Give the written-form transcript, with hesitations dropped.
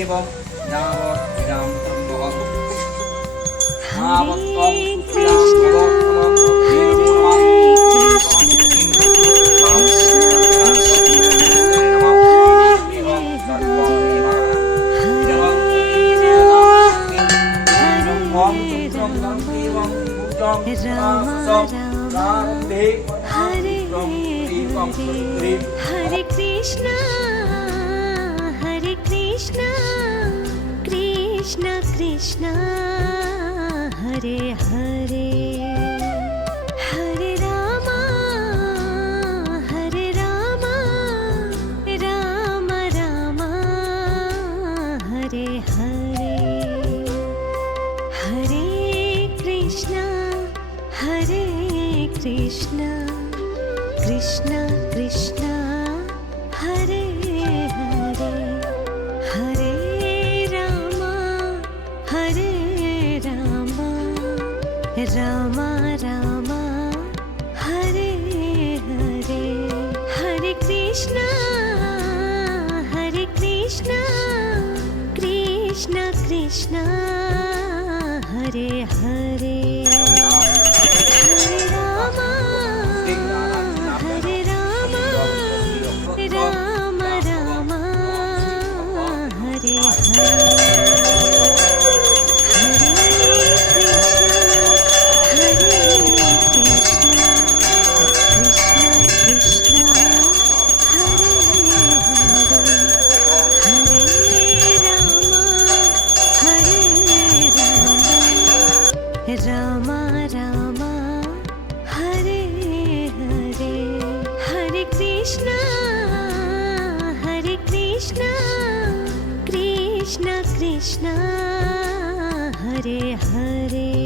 एवं नाम इदं ब्रह्म Hare Krishna, Hare Krishna, Hare Krishna, Hare Krishna, Krishna Krishna, Hare Hare, Hare Rama, Hare Rama, Rama Rama, Hare Hare, Hare Krishna, Hare Krishna, Krishna Krishna, Hare Hare, Hare Rama, Hare Rama, Rama Rama, Hare Hare, Hare Krishna, Hare Krishna, Krishna Krishna, Hare Hare, Hare Rama, Hare Rama, Rama Rama, Hare Hare. Rama Rama, Hare Hare, Hare Krishna, Hare Krishna, Krishna Krishna, Hare Hare.